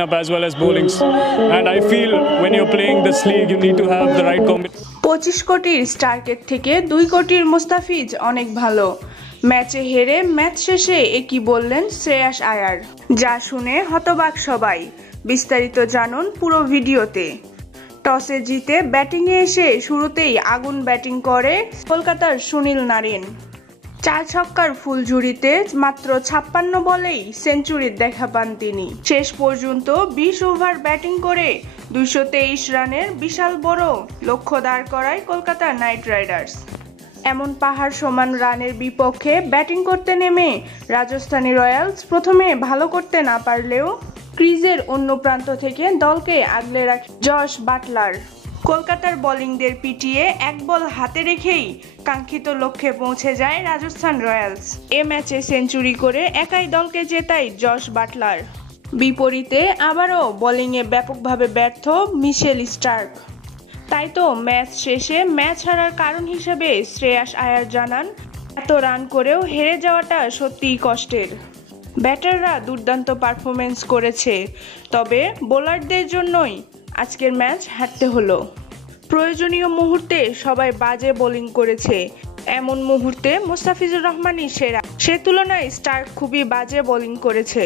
Up as well as bowlings, and I feel when you're playing this league you need to have the right combination. 25 কোটির স্টার্কের থেকে 2 কোটির মুস্তাফিজ অনেক ভালো। ম্যাচে হেরে ম্যাচ শেষে একই বললেন শ্রেয়াস আয়ার, যা শুনে হতবাক সবাই। বিস্তারিত জানুন পুরো ভিডিওতে। টসে জিতে ব্যাটিংয়ে এসে শুরুতেই আগুন ব্যাটিং করে কলকাতার সুনীল নারিন। 4 ছক্কার ফুলঝুরিতে মাত্র 56 বলেই সেঞ্চুরির দেখা পান তিনি। শেষ পর্যন্ত 20 ওভার ব্যাটিং করে 223 রানের বিশাল বড় লক্ষ্য দাঁড় করায় কলকাতা নাইট রাইডার্স। এমন পাহাড় সমান রানের বিপক্ষে ব্যাটিং করতে নেমে রাজস্থানী রয়্যালস প্রথমে ভালো করতে না পারলেও ক্রিজের অন্য প্রান্ত থেকে দলকে আগলে রাখে জশ বাটলার। কলকাতার বোলিংদের পিটিয়ে এক বল হাতে রেখেই কাঙ্ক্ষিত লক্ষ্যে পৌঁছে যায় রাজস্থান রয়্যালস। এ ম্যাচে সেঞ্চুরি করে একাই দলকে জেতায় জশ বাটলার। বিপরীতে আবারও বোলিংয়ে ব্যাপকভাবে ব্যর্থ মিশেল স্টার্ক। তাই তো ম্যাচ শেষে ম্যাচ হারার কারণ হিসেবে শ্রেয়াস আয়ার জানান, এত রান করেও হেরে যাওয়াটা সত্যিই কষ্টের। ব্যাটাররা দুর্দান্ত পারফরমেন্স করেছে, তবে বোলারদের জন্যই আজকের ম্যাচ হারতে হলো। প্রয়োজনীয় মুহূর্তে সবাই বাজে বোলিং করেছে, এমন মুহূর্তে মুস্তাফিজুর রহমানই সেরা। সে তুলনায় স্টার্ক খুবই বাজে বোলিং করেছে।